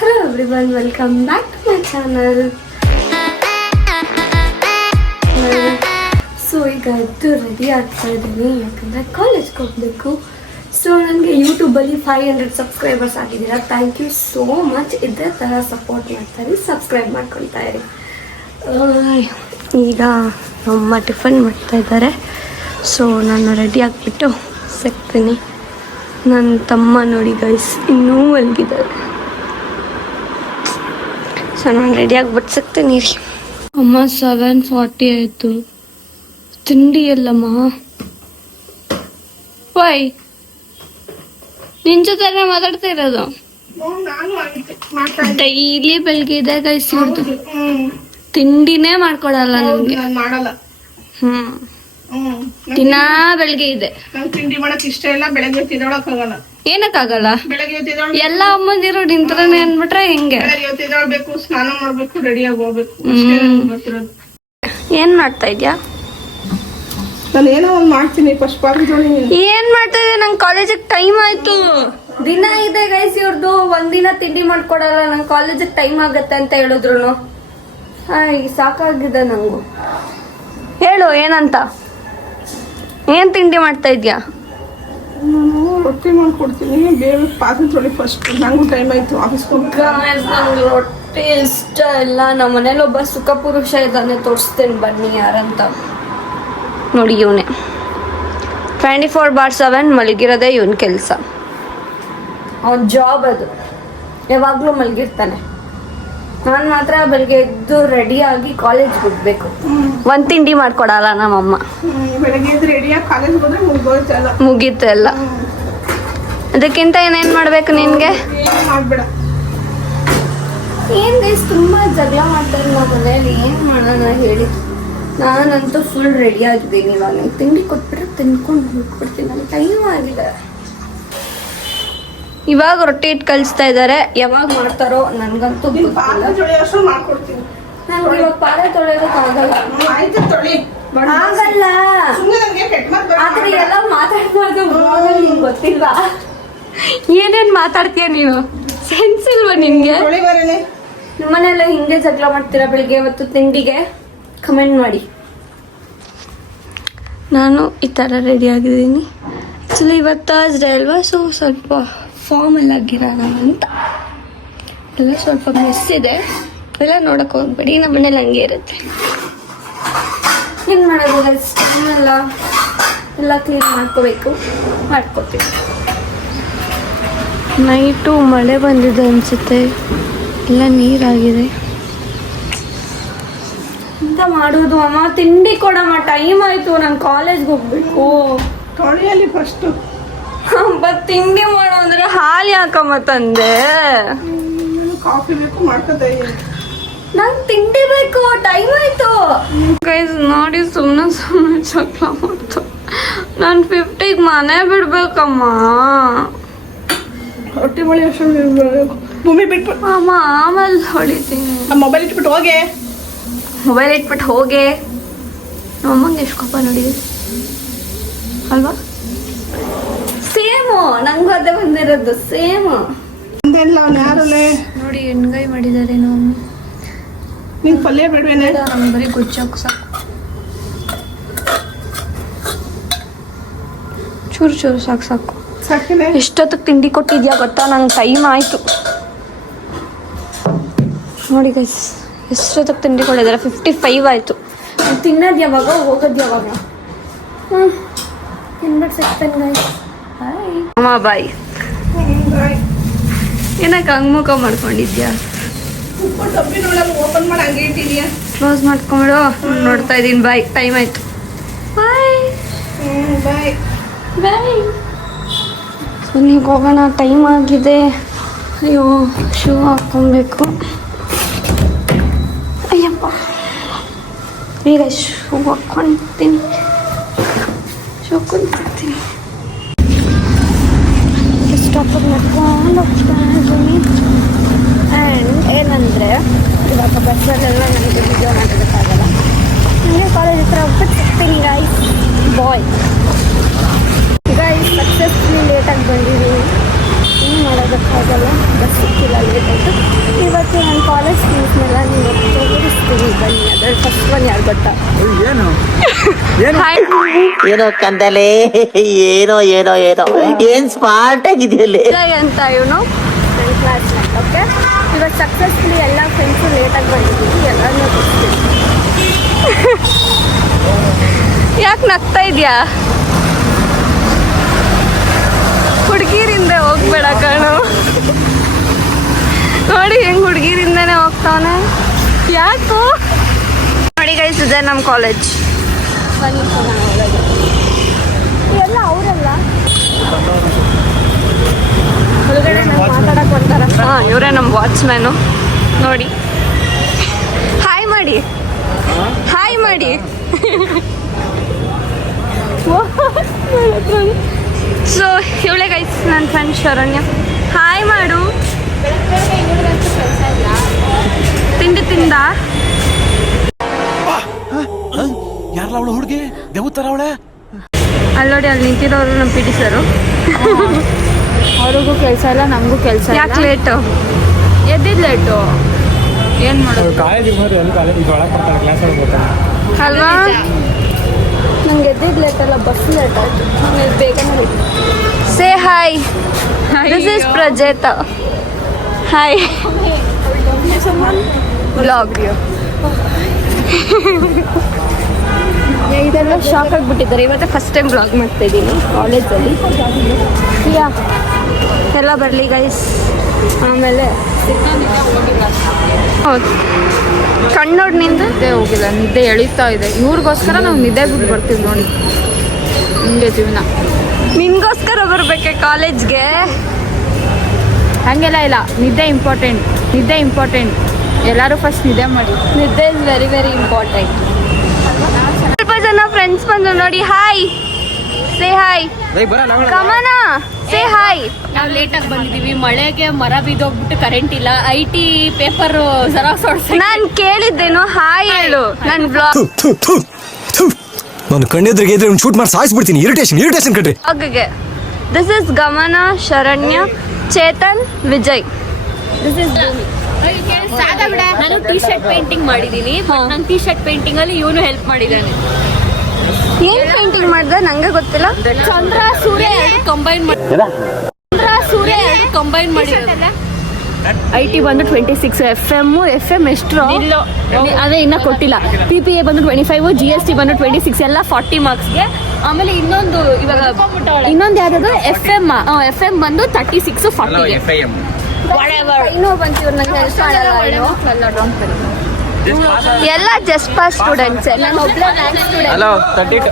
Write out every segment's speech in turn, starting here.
Hello everyone, welcome back to my channel. So ಈಗ ಎದ್ದು ready ಆಗ್ತಾ ಇದ್ದೀನಿ ಯಾಕಂದರೆ ಕಾಲೇಜ್ಗೆ ಹೋಗಬೇಕು. ಸೊ ನನಗೆ ಯೂಟ್ಯೂಬಲ್ಲಿ 500 ಸಬ್ಸ್ಕ್ರೈಬರ್ಸ್ ಆಗಿದ್ದೀರಾ. Thank you so much. ಇದೇ ಥರ ಸಪೋರ್ಟ್ ಮಾಡ್ತಾಯಿರಿ, ಸಬ್ಸ್ಕ್ರೈಬ್ ಮಾಡ್ಕೊಳ್ತಾ ಇರಿ. ಈಗ ನಮ್ಮ ಟಿಫನ್ ಮಾಡ್ತಾಯಿದ್ದಾರೆ. ಸೊ ನಾನು ರೆಡಿ ಆಗಿಬಿಟ್ಟು ಸಿಗ್ತೀನಿ. ನನ್ನ ತಮ್ಮ ನೋಡಿ ಗೈಸ್ ಇನ್ನೂ ಮಲಗಿದ್ದಾರೆ. ಸೊ ನಾನು ರೆಡಿ ಆಗಿಬಿಟ್ಟು ಸಿಗ್ತೀನಿ ರೀ. ಅಮ್ಮ 7:40 ಆಯಿತು. ತಿಂಡಿ ಎಲ್ಲಮ್ಮ ವೈ ನಿನ್ ಜೊತೆ ಮಾತಾಡ್ತಾ ಇರೋದು ಡೈಲಿ ಬೆಳಿಗ್ಗೆ ಇದೆ ಗೈಸ್. ಇವ್ರದ್ದು ತಿಂಡಿನೇ ಮಾಡ್ಕೊಡಲ್ಲ ನನ್ಗೆ. ದಿನಾ ಬೆಳಿಗ್ಗೆ ಇದೆ. ತಿಂಡಿ ಮಾಡಕ್ ಇಷ್ಟ ಇಲ್ಲ. ಬೆಳಗ್ಗೆ ತಿನ್ನೋಳಕ್ಕಾಗಲ್ಲ. ಏನಕ್ಕಾಗಲ್ಲ? ಬೆಳಗ್ಗೆ ಎಲ್ಲ ಅಮ್ಮಂದಿರೋ ನಿಂತ್ರನೇ ಅನ್ಬಿಟ್ರೆ ಹೆಂಗೆ? ತಿನ್ನೋಳ್ಬೇಕು, ಸ್ನಾನ ಮಾಡ್ಬೇಕು, ರೆಡಿಯಾಗಿ ಹೋಗ್ಬೇಕು. ಏನ್ ಮಾಡ್ತಾ ಇದ್ಯಾ? ನಾನು ಏನೋ ಒಂದ್ ಮಾಡ್ತೀನಿ. ಫಸ್ಟ್ ಏನ್ ಮಾಡ್ತಾ ಇದ್ದೆ? ನಂಗೆ ಕಾಲೇಜಿಗೆ ಟೈಮ್ ಆಯ್ತು. ದಿನ ಇದೆ ಗೈಸ್ ಇವ್ರದ್ದು. ಒಂದಿನ ತಿಂಡಿ ಮಾಡ್ಕೊಡಲ್ಲ. ನಂಗೆ ಕಾಲೇಜಿಗೆ ಟೈಮ್ ಆಗತ್ತೆ ಅಂತ ಹೇಳಿದ್ರು. ಸಾಕಾಗಿದೆ ನಂಗು. ಹೇಳು ಏನಂತ. ಏನ್ ತಿಂಡಿ ಮಾಡ್ತಾ ಇದ್ಯಾ? ನಾನು ರೊಟ್ಟಿ ಮಾಡ್ಕೊಡ್ತೀನಿ. ಬೇರೆ ಪಾತ್ರೆ ತೊಳಿ ಫಸ್ಟ್. ನಂಗೂ ಟೈಮ್ ಆಯ್ತು ಆಫೀಸ್ಗೆ ಹೋಗ್ಬೇಕು. ನಂಗೆ ರೊಟ್ಟಿ ಇಷ್ಟ ಇಲ್ಲ. ನಮ್ಮ ಮನೇಲಿ ಒಬ್ಬ ಸುಖ ಪುರುಷ ಇದ್ದಾನೆ, ತೋರಿಸ್ತೇನೆ ಬನ್ನಿ ಯಾರಂತ. ನೋಡಿ ಇವನೇ 24/7 ಮಲಗಿರೋದೇ ಇವನ್ ಕೆಲಸ. ಅವನ್ ಜಾಬ್ ಅದು. ಯಾವಾಗ್ಲೂ ಮಲಗಿರ್ತಾನೆ. ನಾನು ಮಾತ್ರ ಬೆಳಿಗ್ಗೆ ಎದ್ದು ರೆಡಿ ಆಗಿ ಕಾಲೇಜ್ಗೆ ಹೋಗ್ಬೇಕು. ಒಂದ್ ತಿಂಡಿ ಮಾಡ್ಕೊಡಲ್ಲ ನಮ್ಮಮ್ಮ. ಬೆಳಗ್ಗೆ ಎದ್ದು ರೆಡಿಯಾಗಿ ಕಾಲೇಜ್ಗೆ ಹೋದ್ರೆ ಮುಗೀತು ಎಲ್ಲ. ಅದಕ್ಕಿಂತ ಏನೇನ್ ಮಾಡ್ಬೇಕು ನಿನ್ಗೆ? ಮಾಡ್ಬೇಡ. ಏನ್ ಗೈಸ್ ತುಂಬಾ ಜಗಳ ಮಾಡ್ತಾರೆ ನಮ್ಮ ಮನೇಲಿ. ಏನ್ ಮಾಡೋಣ ಹೇಳಿ. ನಾನಂತೂ ಫುಲ್ ರೆಡಿ ಆಗಿದ್ದೀನಿ. ಇವಾಗ ನಂಗೆ ತಿಂಡಿ ಕೊಟ್ಬಿಟ್ರೆ ತಿನ್ಕೊಂಡು ಹೋಗ್ಬಿಡ್ತೀನಿ. ನನಗೆ ಟೈಮ್ ಆಗಿದೆ. ಇವಾಗ ರೊಟ್ಟಿ ಇಟ್ಟು ಕಳಿಸ್ತಾ ಇದ್ದಾರೆ. ಯಾವಾಗ ಮಾಡ್ತಾರೋ ನನ್ಗಂತೂ ಗೊತ್ತಿಲ್ಲ. ನಂಗೆ ಇವಾಗ ಪಾತ್ರೆ ತೊಳೆಯೋದಕ್ಕಾಗಲ್ಲ. ಆಗಲ್ಲ. ಆದ್ರೆ ಎಲ್ಲ ಮಾತಾಡ್ಬಾರ್ದು. ನಿಂಗೆ ಗೊತ್ತಿಲ್ಲ ಏನೇನ್ ಮಾತಾಡ್ತೀಯ ನೀನು? ಸೆನ್ಸ್ ಇಲ್ವಾ ನಿನ್ಗೆ? ನಿಮ್ಮನೆಲ್ಲ ಹಿಂಗೆ ಜಗಳ ಮಾಡ್ತೀರಾ ಬೆಳಿಗ್ಗೆ ಹೊತ್ತು ತಿಂಡಿಗೆ? ಕಮೆಂಟ್ ಮಾಡಿ. ನಾನು ಈ ಥರ ರೆಡಿ ಆಗಿದ್ದೀನಿ. ಆ್ಯಕ್ಚುಲಿ ಇವತ್ತು ಥರ್ಸ್ಡೇ ಅಲ್ವಾ, ಸೊ ಸ್ವಲ್ಪ ಫಾರ್ಮಲ್ ಆಗಿರೋಣ ಅಂತ. ಎಲ್ಲ ಸ್ವಲ್ಪ ಮೆಸ್ ಇದೆ. ಎಲ್ಲ ನೋಡೋಕೆ ಹೋಗ್ಬೇಡಿ, ನಮ್ಮ ಮನೇಲಿ ಹಂಗೆ ಇರುತ್ತೆ. ಏನು ಮಾಡೋದಿಲ್ಲ, ಎಲ್ಲ ಕ್ಲೀನ್ ಮಾಡ್ಕೋಬೇಕು. ಮಾಡ್ಕೊತೀವಿ. ನೈಟು ಮಳೆ ಬಂದಿದೆ ಅನಿಸುತ್ತೆ. ಎಲ್ಲ ನೀರಾಗಿದೆ. ಎಂತ ಮಾಡೋದು ಅಮ್ಮ? ತಿಂಡಿ ಕೊಡಮ್ಮ, ಟೈಮ್ ಆಯ್ತು. ನಾನು ಕಾಲೇಜ್ಗೆ ಹೋಗ್ಬೇಕು. ತೊಳೆಯಲ್ಲಿ ಫಸ್ಟ್ ತಿಂಡಿ ಮಾಡೋ ಅಂದ್ರೆ ಹಾಲು ಯಾಕಮ್ಮ ತಂದೆ? ಕಾಫಿ ಬೇಕು, ಮಾಡ್ಕೊತಾ ಇದ್ದೀನಿ. ನಂಗೆ ತಿಂಡಿ ಬೇಕು, ಟೈಮ್ ಆಯ್ತು. ಗೈಸ್ ನೋಡಿ ಸುಮ್ಮನೆ ಜಗಳ ಮಾಡ್ತು. ನಾನು 50ಗೆ ಮನೆ ಬಿಡ್ಬೇಕಮ್ಮ. ರೊಟ್ಟಿ ಬಳಿ ಭೂಮಿ ಬಿಟ್ಬಿಟ್ಟು ಅಮ್ಮ ಆಮೇಲೆ ಹೊಡಿತೀನಿ. ಮೊಬೈಲ್ ಇಟ್ಬಿಟ್ಟು ಹೋಗೆ. ಮೊಬೈಲ್ ಇಟ್ಬಿಟ್ಟು ಹೋಗೆ. ನಮ್ಮಂಗೆ ಎಷ್ಟು ಕೋಪ ನೋಡಿದೆ ಅಲ್ವಾ? ಸೇಮು. ನಂಗೂ ಅದೇ ಬಂದಿರೋದು ಸೇಮು. ಯಾರಲ್ಲೇ ನೋಡಿ ಎಣ್ಗಾಯಿ ಮಾಡಿದ್ದಾರೆ. ನಾವು ನಿಂಗೆ ಪಲ್ಯ ಬೇಡವೇನೆ? ನಮ್ಗೆ ಬರೀ ಗೊಜ್ಜಾಕು ಸಾಕು. ಚೂರು ಚೂರು ಸಾಕು ಸಾಕು. ಸಾಕಿದೆ. ಎಷ್ಟೊತ್ತಿಗೆ ತಿಂಡಿ ಕೊಟ್ಟಿದ್ಯಾ ಗೊತ್ತಾ? ನಂಗೆ ಟೈಮ್ ಆಯಿತು ನೋಡಿ ಗೈಸ್. ಎಷ್ಟೊತ್ತಿಗೆ ತಿಂಡಿ ಕೊಟ್ಟಿದ್ದಾರೆ? 55 ಆಯಿತು. ತಿನ್ನೋದು ಯಾವಾಗ, ಹೋಗೋದು ಯಾವಾಗ? ತಿನ್ಬಿಟ್ಟು ಸಿಗ್ತೇನೆ ಗೈಸ್. ಬಾಯ್ ಅಮ್ಮ. ಬಾಯ್. ಏನಕ್ಕೆ ಹಂಗೆ ಮುಖ ಮಾಡ್ಕೊಂಡಿದ್ಯಾ? ಓಪನ್ ಮಾಡಿ ಹಂಗೆ ಇಟ್ಟಿದ್ಯಾ? ಕ್ಲೋಸ್ ಮಾಡ್ಕೊಂಬಿಡು. ನೋಡ್ತಾ ಇದ್ದೀನಿ. ಬಾಯ್. ಟೈಮ್ ಆಯಿತು. ಬಾಯ್ ಬಾಯ್ ಬಾಯ್. ಮನೆಗೆ ಹೋಗೋಣ, ಟೈಮ್ ಆಗಿದೆ. ಅಯ್ಯೋ ಶೂ ಹಾಕ್ಕೊಬೇಕು. ಅಯ್ಯಪ್ಪ ಈಗ ಶೂ ಹಾಕ್ಕೊಳ್ತೀನಿ. ಶೂ ಕುಂತಿರ್ತೀನಿ. ಸ್ಟಾಪಿಗೆ ನಡ್ಕೊಂಡು ಹೋಗ್ತಾ ಇದ್ದೀನಿ. ಆ್ಯಂಡ್ ಏನಂದರೆ ಇವಾಗ ಬಸ್ಸಲ್ಲೆಲ್ಲ ನನಗೆ ವಿಡಿಯೋ ಮಾಡೋದಕ್ಕಾಗಲ್ಲ. ನನಗೆ ಕಾಲೇಜ್ ಹತ್ರ ಹೋಗ್ಬಿಟ್ಟು ಸಿಗ್ತೀನಿ ಗೈಸ್. Bye guys. ಸಕ್ಸಸ್ಫುಲಿ ಲೇಟಾಗಿ ಬಂದಿದ್ದೀನಿ. ಏನು ಮಾಡೋದಕ್ಕಾಗಲ್ಲ. ಬಸ್ ಸಿಕ್ಕಿಲ್ಲ ಲೇಟ್ ಆಯಿತು. ಇವತ್ತು ನನ್ನ ಕಾಲೇಜ್ ಫ್ರೆಂಡ್ಸ್ನೆಲ್ಲ ನಿಮಗೆ ತೋರಿಸ್ತೀನಿ ಬನ್ನಿ. ಅದ್ರಲ್ಲಿ ಫಸ್ಟ್ ಒನ್ ಯಾರು ಗೊತ್ತಾ? ಹಾಯ್ ಏನೋ ಕಂದಲೆ ಏನೋ ಏನೋ ಏನೋ ಏನ್ ಸ್ಮಾರ್ಟ್ ಆಗಿದೆಯಲ್ಲಿ ಅಂತ ಇವನು ನನ್ನ ಕ್ಲಾಸ್ಮೇಟ್. ಓಕೆ, ಇವತ್ತು ಸಕ್ಸಸ್ಫುಲಿ ಎಲ್ಲ ಫ್ರೆಂಡ್ಸು ಲೇಟಾಗಿ ಬಂದಿದ್ದೀವಿ, ಎಲ್ಲರನ್ನೂ ತೋರಿಸ್ತೀನಿ. ಯಾಕೆ ನಗ್ತಾ ಇದೆಯಾ? ಹುಡುಗಿರಿಂದ ಹೋಗ್ಬೇಡ ಕಣು. ನೋಡಿ ಹೆಂಗ್ ಹುಡುಗಿರಿಂದನೇ ಹೋಗ್ತಾವನೆ. ಯಾಕೋ ನೋಡಿ ಗೈಸ್, ಇದೆ ನಮ್ಮ ಕಾಲೇಜ್. ಬನ್ನಿ ಎಲ್ಲ ಅವರಲ್ಲ, ಹೊರಗಡೆ ಮಾತಾಡಕ್ ಬರ್ತಾರ. ಹಾಂ, ಇವರೇ ನಮ್ಮ ವಾಚ್ಮ್ಯಾನು. ನೋಡಿ, ಹಾಯ್ ಮಾಡಿ, ಹಾಯ್ ಮಾಡಿ. ಸೊ ಇವಳೆ ಗೈಸ್ ನನ್ನ ಫ್ರೆಂಡ್ ಶರಣ್ಯ. ಹಾಯ್ ಮಾಡು. ತಿಂಡಿ ತಿಂದ? ಯಾರಲ್ಲ ಅವಳು ಹುಡುಗಿ ದೇವತರ ಅವಳೆ? ಅಲ್ಲಿ ನೋಡಿ, ಅಲ್ಲಿ ನಿಂತಿರೋರು ನಮ್ಮ ಪಿ ಟಿ ಸರು. ಅವ್ರಿಗೂ ಕೆಲಸ ಇಲ್ಲ, ನಮಗೂ ಕೆಲಸ ಇಲ್ಲ. ಯಾಕೆ ಲೇಟು? ಎದ್ದಿದ್ದು ಲೇಟು, ಏನು ಮಾಡೋದು? ಅಲ್ವಾ? ನಂಗೆ ಎದ್ದಿದ್ದು ಲೇಟ್ ಅಲ್ಲ, ಬಸ್ ಲೇಟ್ ಆಯ್ತು. ನಾನು ಬೇಗನೆ say hi, this is Prajetha. Hi blog. ಇದೆಲ್ಲ ಶಾಕ್ ಆಗಿಬಿಟ್ಟಿದ್ದಾರೆ. ಇವತ್ತು ಫಸ್ಟ್ ಟೈಮ್ ಬ್ಲಾಗ್ ಮಾಡ್ತಾ ಇದ್ದೀನಿ ಕಾಲೇಜಲ್ಲಿ. ಯಾ ಎಲ್ಲ ಬರಲಿ ಗೈಸ್. ಆಮೇಲೆ ಹೌದು, ಕಣ್ಣೋಡ್ ನಿಂದು ನಿದ್ದೆ ಹೋಗಿಲ್ಲ, ನಿದ್ದೆ ಎಳಿತಾ ಇದೆ. ಇವ್ರಿಗೋಸ್ಕರ ನಾವು ನಿದ್ದೆ ಬಿಟ್ಟು ಬರ್ತೀವಿ ನೋಡಿ. ಹಿಂಗೆ ಜೀವನ. ನಿನ್ಗೋಸ್ಕರ ಬರ್ಬೇಕೆ ಕಾಲೇಜ್ಗೆ? ಹಂಗೆಲ್ಲ ಇಲ್ಲ, ನಿದ್ದೆ ಇಂಪಾರ್ಟೆಂಟ್, ನಿದ್ದೆ ಇಂಪಾರ್ಟೆಂಟ್. ಎಲ್ಲರೂ ಫಸ್ಟ್ ನಿದ್ದೆ ಮಾಡಿ. ನಿದ್ದೆ ಇಸ್ ವೆರಿ ವೆರಿ ಇಂಪಾರ್ಟೆಂಟ್. ಸ್ವಲ್ಪ ಜನ ಫ್ರೆಂಡ್ಸ್ ಬಂದ್ರು ನೋಡಿ. Hi, say hi. Come on, say hi. ನಾವು ಲೇಟಾಗಿ ಬಂದಿದ್ದೀವಿ, ಮಳೆಗೆ ಮರ ಬಿದ್ದೋಗ್ಬಿಟ್ಟು ಕರೆಂಟ್ ಇಲ್ಲ. IT ಪೇಪರ್ ಜೆರಾಕ್ಸ್ ಹೊಡ್ಸಿ ನಾನು ಕೇಳಿದ್ದೇನು ಹಾಯ್ ಹೇಳು. ನನ್ನ ಬ್ಲಾಗ್ ನಾನು ಕಣ್ಣೆದ್ರಿಗೆ ಇದ್ರೆ ಶೂಟ್ ಮಾಡಿ ಸಾಯಿಸ್ಬಿಡ್ತೀನಿ. ಇರಿಟೇಷನ್ ಕಟ್ರಿ. ಬ್ಲಾಗ್ಗೆ ದಿಸ್ ಇಸ್ ಗಮನ, ಶರಣ್ಯ, ಚೇತನ್, ವಿಜಯ್. ದಿಸ್ ಇಸ್ ನಾನು ಟೀ ಶರ್ಟ್ ಪೇಂಟಿಂಗ್ ಮಾಡಿದ್ದೀನಿ. ನನ್ನ ಟೀ ಶರ್ಟ್ ಪೇಂಟಿಂಗ್ ಅಲ್ಲಿ ಇವನು ಹೆಲ್ಪ್ ಮಾಡಿದ್ದಾನೆ. ಏನ್ ಪೇಂಟಿಂಗ್ ಮಾಡ್ದೆ ನಂಗೆ ಗೊತ್ತಿಲ್ಲ. ಚಂದ್ರ ಸೂರ್ಯ ಕಂಬೈನ್ ಮಾಡಿ IT ಬಂದು 26, FM ಎಷ್ಟು ಅದೇ ಇನ್ನ ಕೊಟ್ಟಿಲ್ಲ. PPA ಬಂದು 25, GST ಬಂದು 26, ಎಲ್ಲ 40 ಮಾರ್ಕ್ಸ್ಗೆ. ಆಮೇಲೆ ಇನ್ನೊಂದು ಯಾವ್ದು FM ಬಂದು 36, 40ಗೆ. ಇನ್ನೂ ಬಂತೀವ್ರು ನಂಗೆ ಹೆಲ್ಪ್ ಮಾಡಲ್ಲ. ಎಲ್ಲ ಜಸ್ಟ್ ಪಾಸ್ ಸ್ಟೂಡೆಂಟ್ಸ್. ನಾನು ಒಬ್ಳೆ ರ್ಯಾಂಕ್ ಸ್ಟೂಡೆಂಟ್.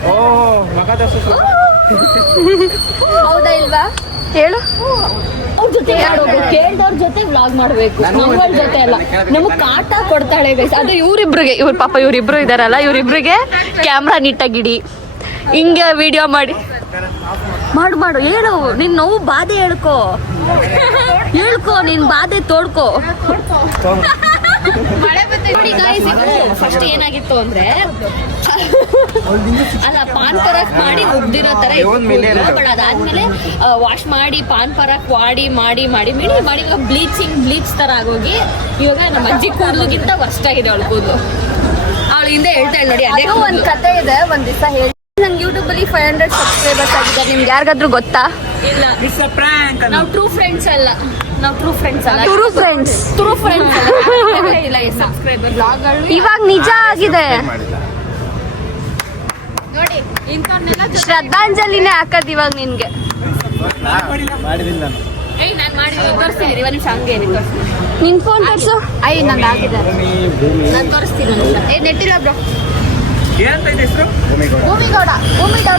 ಹೌದಾ ಇಲ್ವಾ ಹೇಳು? ಅವ್ರ ಜೊತೆ ಕೇಳ್ದವ್ರ ಜೊತೆ ವ್ಲಾಗ್ ಮಾಡ್ಬೇಕು, ನಮ್ಮಳ ಜೊತೆ ಅಲ್ಲ. ನಮಗ್ ಕಾಟ ಕೊಡ್ತಾಳೆ ಗೈಸ್. ಅದು ಇವ್ರಿಬ್ರಿಗೆ, ಇವ್ರ ಪಾಪ ಇವ್ರಿಬ್ರು ಇದಾರಲ್ಲ, ಇವ್ರಿಬ್ರಿಗೆ ಕ್ಯಾಮ್ರಾ ನೀಟಾಗಿಡಿ, ಹಿಂಗೆ ವಿಡಿಯೋ ಮಾಡಿ ಮಾಡು ಹೇಳು. ನಿನ್ ನೋವು ಬಾಧೆ ಹೇಳ್ಕೊ ನಿನ್ ಬಾಧೆ ತೋಡ್ಕೊ. ನೋಡಿ ಗೈಸ್, ಫಸ್ಟ್ ಏನಾಗಿತ್ತು ಅಂದ್ರೆ ಅಲ್ಲ, ಪಾನ್ ಪರಾಕ್ ಮಾಡಿ ಉಬ್ದಿರೋ ತರ ಇತ್ತು. ಬಟ್ ಅದಾದ್ಮೇಲೆ ವಾಶ್ ಮಾಡಿ ಪಾನ್ ಪರಾಕ್ ಮಾಡಿ ಇವಾಗ ಬ್ಲೀಚ್ ತರ ಆಗೋಗಿ ಇವಾಗ ನಮ್ಮ ಅಜ್ಜಿ ಕೂದಲಿಗಿಂತ ವರ್ಸ್ಟ್ ಆಗಿದೆ ಅವಳು ಕೂದಲು. ಅವಳು ಹಿಂದೆ ಹೇಳ್ತಾ ಇಲ್ಲ ನೋಡಿ. ಅದೇ ಒಂದ್ ಕತೆ ಇದೆ, ಒಂದ್ ದಿವಸ ಹೇಳಿ. ನಂಗೆ ಯೂಟ್ಯೂಬ್ ಅಲ್ಲಿ 500 ಸಬ್ಸ್ಕ್ರೈಬರ್ಸ್ ಆಗಿದ್ದಾರೆ. ನಿಮ್ಗೆ ಯಾರಿಗಾದ್ರೂ ಗೊತ್ತಾ? ಇಲ್ಲ, ನಾವು ಟ್ರೂ ಫ್ರೆಂಡ್ಸ್ ಅಲ್ಲ. ಸಬ್ಸ್ಕ್ರೈಬರ್ ಇವಾಗ ನಿಜ ಆಗಿದೆ ನೋಡಿ. ಇಂಥವ್ರನ್ನೆಲ್ಲ ಶ್ರದ್ಧಾಂಜಲಿನೇ ಹಾಕದ್ ಇವಾಗ ನಿನ್ಗೆ. ನಾನು ಮಾಡಿ ತೋರಿಸ್ತೀನಿ. ಇವಾಗ ನಿಮಿಷ ಹಂಗೆ ನಿನ್ ಫೋನ್ ತೋರ್ಸು. ನಂದು ಆಗಿದೆ, ನಾನು ತೋರಿಸ್ತೀನಿ. ನೆಟ್ಟಿಲ್ಲ ಬ್ರೋ. ಭೂಮಿಗೌಡ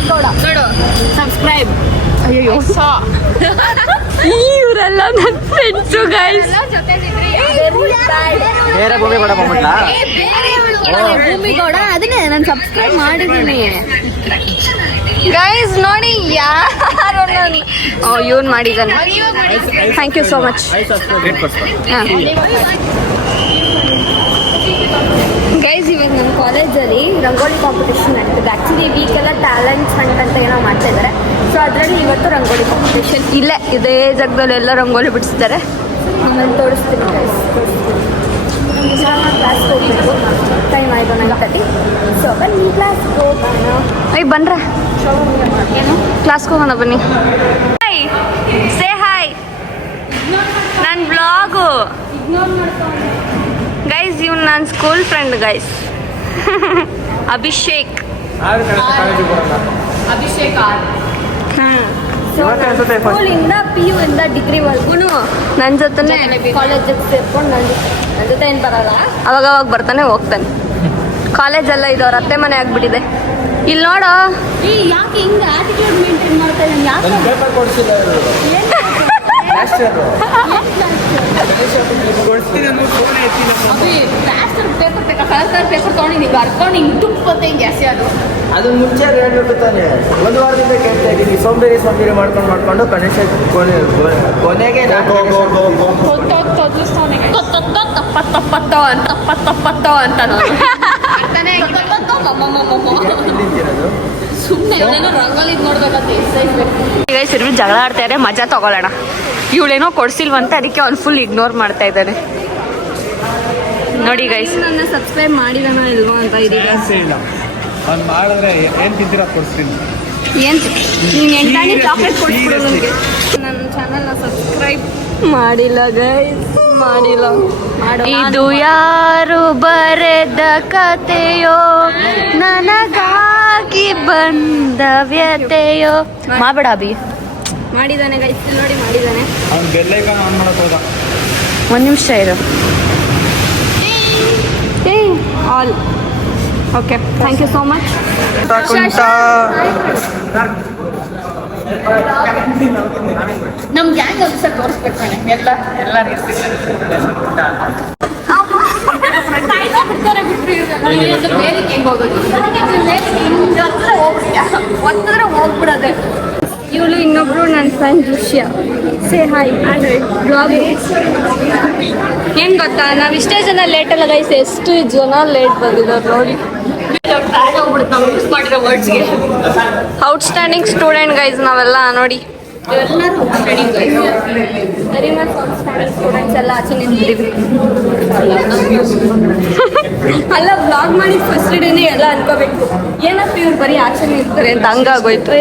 ನೋಡು, ಸಬ್ಸ್ಕ್ರೈಬ್. ಅಯ್ಯೋ, ಇವರೆಲ್ಲ ನನ್ನ ಫ್ರೆಂಡ್ಸು ಗೈಸ್. ಭೂಮಿಗೌಡ ಅದನ್ನೇ ನಾನು ಸಬ್ಸ್ಕ್ರೈಬ್ ಮಾಡಿದ್ದೀನಿ ಗೈಸ್. ನೋಡಿ ಯಾರು ಇವನ್ ಮಾಡಿದ್ದಾನೆ. Thank you so much guys. ಇವಾಗ ನಮ್ಮ ಕಾಲೇಜಲ್ಲಿ ರಂಗೋಲಿ ಕಾಂಪಿಟೇಷನ್ ನಡೀತಿದೆ. ಆ್ಯಕ್ಚುಲಿ ವೀಕೆಲ್ಲ ಟ್ಯಾಲೆಂಟ್ ಹಂಟ್ ಅಂತ ಏನೋ ಮಾಡ್ತಾ ಇದ್ದಾರೆ. ಸೊ ಅದರಲ್ಲಿ ಇವತ್ತು ರಂಗೋಲಿ ಕಾಂಪಿಟೇಷನ್ ಇಲ್ಲೇ ಇದೇ ಜಾಗದಲ್ಲಿ ಎಲ್ಲ ರಂಗೋಲಿ ಬಿಡಿಸಿದ್ದಾರೆ. ಆಮೇಲೆ ತೋರಿಸ್ತೀನಿ ಗೈಸ್. ಕ್ಲಾಸ್ ಹೋಗ್ಬೇಕು. ಟೈಮ್ ಆಯಿತು 9:30. ಸೊ ಬನ್ನಿ ಕ್ಲಾಸ್ಗೆ ಹೋಗೋಣ. ಅಯ್ಯ ಬನ್ರ ಏನು ಕ್ಲಾಸ್ಗೆ ಹೋಗೋಣ ಬನ್ನಿ. Hi say hi. ನನ್ನ ಬ್ಲಾಗು ಗೈಸ್, ಇವ್ನು ನನ್ನ ಸ್ಕೂಲ್ ಫ್ರೆಂಡ್ ಗೈಸ್. ಅಭಿಷೇಕ್. ಸ್ಕೂಲಿಂದ PU ಇಂದ ಡಿಗ್ರಿವರೆಗೂ ನನ್ನ ಜೊತೆ ಕಾಲೇಜಿಗೆ ಸೇರ್ಕೊಂಡು ನನ್ನ ಜೊತೆ ಏನು ಬರಲ್ಲ, ಅವಾಗವಾಗ ಬರ್ತಾನೆ ಹೋಗ್ತಾನೆ. ಕಾಲೇಜೆಲ್ಲ ಇದು ಅವ್ರ ಅತ್ತೆ ಮನೆ ಆಗ್ಬಿಟ್ಟಿದೆ. ಇಲ್ಲಿ ನೋಡೋ ಯಾಕೆ ಹಿಂಗೆ ಆಟಿಟ್ಯೂಡ್ ಮೇಂಟೈನ್ ಮಾಡ್ತಾ ಇದ್ದಾನೆ? ಪೇಪರ್ ತೊಗೊಂಡು ಬರ್ಕೊಂಡು ಹಿಂಗೆ ತುಪ್ಪತ್ತೆ ಜಾಸ್ತಿ ಅದು ಮುಂಚೆ ಹೇಳ್ಬೇಕು ತಾನೆ. ಒಂದು ವಾರದಿಂದ ಕೇಳ್ತಾ ಇದ್ದೀನಿ. ಸೋಂಬೇರಿ ಮಾಡ್ಕೊಂಡು ಗಣೇಶ ಕೊನೆಗೆ ಸುಮ್ಮನೆ ರಂಗೋಲಿ ನೋಡ್ಬೇಕಂತ ಇವ್ರು ಜಗಳ ಆಡ್ತಾರೆ, ಮಜಾ ತಗೊಳ್ಳೋಣ. ಇವಳೇನೋ ಕೊಡ್ಸಿಲ್ವಂತೆ, ಅದಕ್ಕೆ ಅವ್ನು ಫುಲ್ ಇಗ್ನೋರ್ ಮಾಡ್ತಾ ಇದ್ದಾನೆ ನೋಡಿ ಗೈಸ್. ನನ್ನ ಸಬ್ಸ್ಕ್ರೈಬ್ ಮಾಡಿದಾನ ಇಲ್ವೋ ಅಂತ ಇದೀಗ. ಅವ್ನು ಮಾಡಿದ್ರೆ ಏನು ತಿಂತೀರ ಕೊಡ್ತೀನಿ. ಏನು ನೀನು ಎಂಟಾಣಿ ಚಾಕ್ಲೇಟ್ ಕೊಡ್ಸ್ಬಿಡು ನನಗೆ. ನನ್ನ ಚಾನಲ್ನ ಸಬ್ಸ್ಕ್ರೈಬ್ ಮಾಡಿಲ್ಲ ಗೈಸ್, ಮಾಡಿಲ್ಲ. ಇದು ಯಾರು ಬರೆದ ಕತೆಯೋ, ನನಗಾಗಿ ಬಂದ ವ್ಯತೆಯೋ. ಮಾಡಬೇಡ ಅಭಿ. ಮಾಡಿದ್ದಾನೆ ಗೈಸ್, ನೋಡಿ ಮಾಡಿದ್ದಾನೆ. ಅವ್ನು ಬೆಲ್ಲೈಕಾನ್ ಆನ್ ಮಾಡಕ್ಕೆ ಹೋದ. ಒಂದು ನಿಮಿಷ ಇರು. All okay, thank you so much. ನಮ್ಮ ಗ್ಯಾಂಗ್ ಒಂದು ಸಲ ತೋರಿಸ್ಬೇಕು ಎಲ್ಲರೂ ಹೋಗ್ಬಿಡೋದೆ. ಇವಳು ಇನ್ನೊಬ್ರು ನನ್ನ ಫ್ರೆಂಡ್ ದೃಶ್ಯ. Say hi. ಬ್ಲಾಗ್ ಏನು ಗೊತ್ತಾ, ನಾವು ಇಷ್ಟೇ ಜನ ಲೇಟಲ್ಲ ಗೈಸ್, ಎಷ್ಟು ಜನ ಲೇಟ್ ಬಂದಿದ್ದಾರೆ ನೋಡಿ. ಔಟ್ಸ್ಟ್ಯಾಂಡಿಂಗ್ ಸ್ಟೂಡೆಂಟ್ ಗೈಸ್ ನಾವೆಲ್ಲ ನೋಡಿ. ಸ್ಟೂಡೆಂಟ್ಸ್ ಎಲ್ಲ ಆಚೆ ನಿಂತಿದ್ದೀವಿ. ಅಲ್ಲ ಬ್ಲಾಗ್ ಮಾಡಿ ಫಸ್ಟ್ ಡೇನೇ ಎಲ್ಲ ಅನ್ಕೋಬೇಕು, ಏನಪ್ಪ ಇವ್ರು ಬರೀ ಆಚೆ ನಿಂತಾರೆ ಅಂತ ಹಂಗಾಗೋಯ್ತು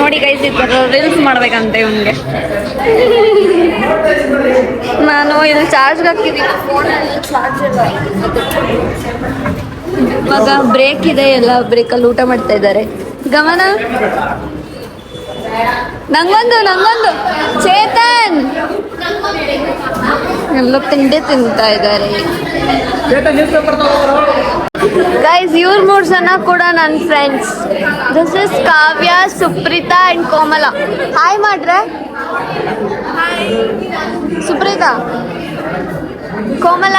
ನೋಡಿ ಗೈಸ್. ಇಬ್ಬರು ರೀಲ್ಸ್ ಮಾಡ್ಬೇಕಂತೆ ಇವನಿಗೆ. ನಾನು ಇಲ್ಲಿ ಚಾರ್ಜ್ಗೆ ಹಾಕಿದ್ದೀನಿ, ಫೋನಲ್ಲಿ ಚಾರ್ಜ್ ಇಲ್ಲ. ಇವಾಗ ಬ್ರೇಕ್ ಇದೆ, ಎಲ್ಲ ಬ್ರೇಕಲ್ಲಿ ಊಟ ಮಾಡ್ತಾ ಇದ್ದಾರೆ. ಗಮನ. ನಂಗೊಂದು ಚೇತನ್ ಎಲ್ಲ ತಿಂಡಿ ತಿಂತಾ ಇದ್ದಾರೆ ಗೈಸ್. ಇವ್ರ 3 ಜನ ಕೂಡ ನನ್ನ friends. This is Kavya, Supreetha and Komala. Hi ಮಾಡ್ರೆ. ಸುಪ್ರೀತಾ, ಕೋಮಲ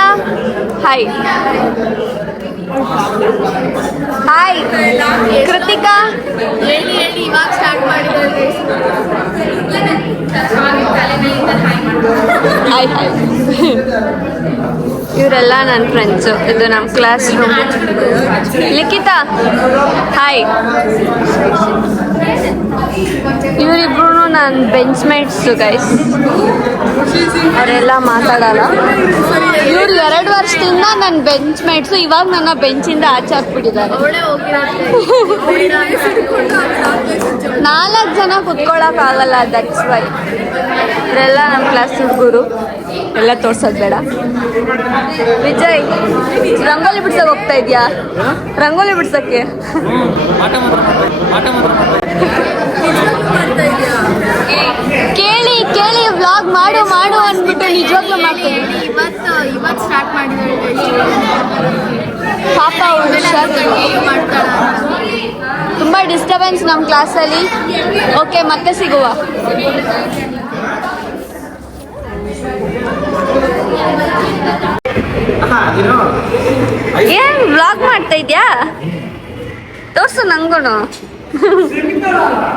ಹಾಯ್. ಹಾಯ್ ಕೃತಿಕಾ. ಹೇಳಿ ಇವಾಗ ಸ್ಟಾರ್ಟ್ ಮಾಡಿದ್ದಾರೆ. Hi hi. ಇವರೆಲ್ಲ ನನ್ನ ಫ್ರೆಂಡ್ಸು. ಇದು ನಮ್ಮ ಕ್ಲಾಸ್ ರೂಮ್. ಲಿಖಿತಾ ಹಾಯ್. ಇವರಿಬ್ರು ನನ್ನ ಬೆಂಚ್ ಮೇಟ್ಸು ಗೈಸ್. ಅವರೆಲ್ಲ ಮಾತಾಡಲ್ಲ. ಇವ್ರು 2 ವರ್ಷದಿಂದ ನನ್ನ ಬೆಂಚ್ ಮೇಟ್ಸು. ಇವಾಗ ನನ್ನ ಬೆಂಚಿಂದ ಆಚೆ ಹಾಕ್ಬಿಟ್ಟಿದ್ದಾರೆ. 4 ಜನ ಕುತ್ಕೊಳ್ಳೋಕ್ಕಾಗಲ್ಲ, ದಟ್ಸ್ ವೈ. ಇವರೆಲ್ಲ ನಮ್ಮ ಕ್ಲಾಸ್ ಹುಡುಗರು. ಎಲ್ಲ ತೋರ್ಸೋದು ಬೇಡ. ವಿಜಯ್, ರಂಗೋಲಿ ಬಿಡ್ಸಕ್ಕೆ ಹೋಗ್ತಾ ಇದೆಯಾ? ರಂಗೋಲಿ ಬಿಡ್ಸಕ್ಕೆ ಕೇಳಿ ವ್ಲಾಗ್ ಮಾಡು ಅಂದ್ಬಿಟ್ಟು ನಿಜವಾಗ್ಲೂ ಮಾಡ್ತೀನಿ. ಇವತ್ತು ಸ್ಟಾರ್ಟ್ ಮಾಡಿದ್ದಾರೆ ಪಾಪ ಅವಳು ತುಂಬ ಡಿಸ್ಟರ್ಬೆನ್ಸ್ ನಮ್ಮ ಕ್ಲಾಸಲ್ಲಿ. ಓಕೆ, ಮತ್ತೆ ಸಿಗುವ. ಏನ್ ವ್ಲಾಗ್ ಮಾಡ್ತಾ ಇದ್ಯಾ? ತೋರ್ಸು ನಂಗೂನು.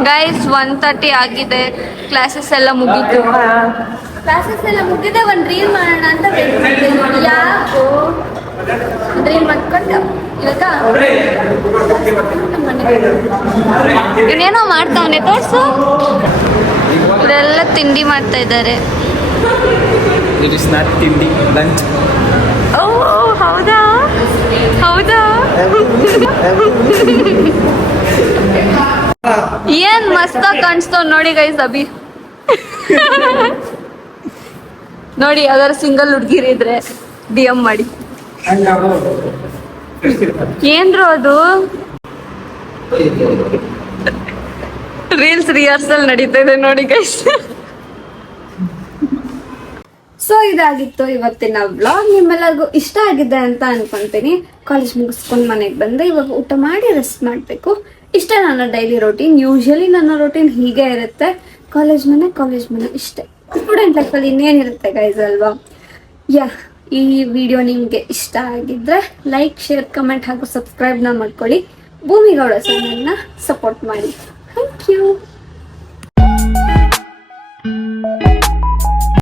ಗೈಸ್ 1:30 ಆಗಿದೆ. ಕ್ಲಾಸಸ್ ಎಲ್ಲ ಮುಗೀತು. ಒಂದು ರೀಲ್ ಮಾಡೋಣ ಅಂತ ವೇಟ್ ಮಾಡ್ತೀನಿ. ಯಾಕೋ ರೀಲ್ ಮಾಡ್ಕೊಂಡು ಇವಾಗ ಇವನೇನೋ ಮಾಡ್ತಾವನೆ. ತೋರ್ಸು. ಇವರೆಲ್ಲ ತಿಂಡಿ ಮಾಡ್ತಾ ಇದ್ದಾರೆ. ಇಟ್ ಇಸ್ ನಾಟ್ ತಿಂಡಿ ಲಂಚ್. ಓ ಹೌದಾ ಹೌದಾ ಏನ್ ಮಸ್ತ ಕಾಣಿಸ್ತಾವ್ ನೋಡಿ ಗೈಸ್ ಅಭಿ. ನೋಡಿ ಯಾವ್ದಾರು ಸಿಂಗಲ್ ಹುಡ್ಗಿರ್ ಇದ್ರೆ DM ಮಾಡಿ. ಏನ್ರು ಅದು ರೀಲ್ಸ್ ರಿಹರ್ಸಲ್ ನಡೀತಾ ಇದೆ ನೋಡಿ ಗೈಸ್. ಸೊ ಇದಾಗಿತ್ತು ಇವತ್ತಿನ ವ್ಲಾಗ್. ನಿಮ್ಮೆಲ್ಲರಿಗೂ ಇಷ್ಟ ಆಗಿದೆ ಅಂತ ಅನ್ಕೊಂತೀನಿ. ಕಾಲೇಜ್ ಮುಗಿಸ್ಕೊಂಡು ಮನೆಗೆ ಬಂದೆ. ಇವಾಗ ಊಟ ಮಾಡಿ ರೆಸ್ಟ್ ಮಾಡಬೇಕು. ಇಷ್ಟೇ ನನ್ನ ಡೈಲಿ ರೋಟೀನ್. ಯೂಶಲಿ ನನ್ನ ರೋಟೀನ್ ಹೀಗೆ ಇರುತ್ತೆ. ಕಾಲೇಜ್ ಮನೆ ಇಷ್ಟೇ. ಸ್ಟೂಡೆಂಟ್ ಲೈಫಲ್ಲಿ ಇನ್ನೇನಿರುತ್ತೆ ಗೈಸ್ ಅಲ್ವಾ. ಈ ವಿಡಿಯೋ ನಿಮಗೆ ಇಷ್ಟ ಆಗಿದ್ರೆ ಲೈಕ್, ಶೇರ್, ಕಮೆಂಟ್ ಹಾಗೂ ಸಬ್ಸ್ಕ್ರೈಬ್ನ ಮಾಡ್ಕೊಳ್ಳಿ. ಭೂಮಿಗೌಡ ಚಾನೆಲ್ನ ಸಪೋರ್ಟ್ ಮಾಡಿ. Thank you.